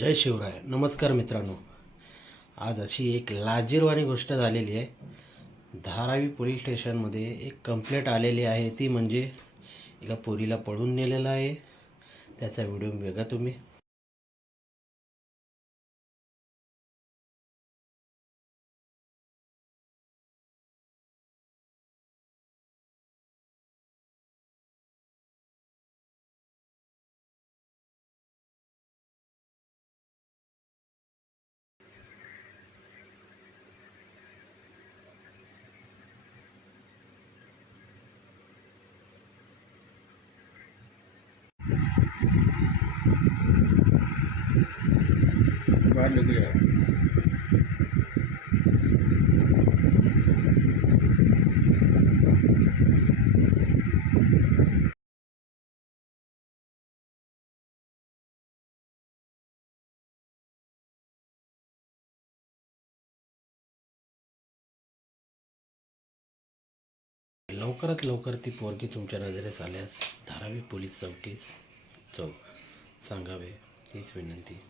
जय शिवराय. नमस्कार मित्रांनो. आज अशी एक लाजीरवाणी गोष्ट झालेली आहे. धारावी पोलीस स्टेशनमध्ये एक कंप्लेंट आलेली आहे. ती म्हणजे एका पोरीला पळून नेलेला आहे. त्याचा व्हिडिओ बघा तुम्ही. बाहर लेके गया लवकरात लवकर ती पोरगी तुमच्या नजरेस आल्यास धारावी पोलीस चौकीस चौक सांगावे हीच विनंती.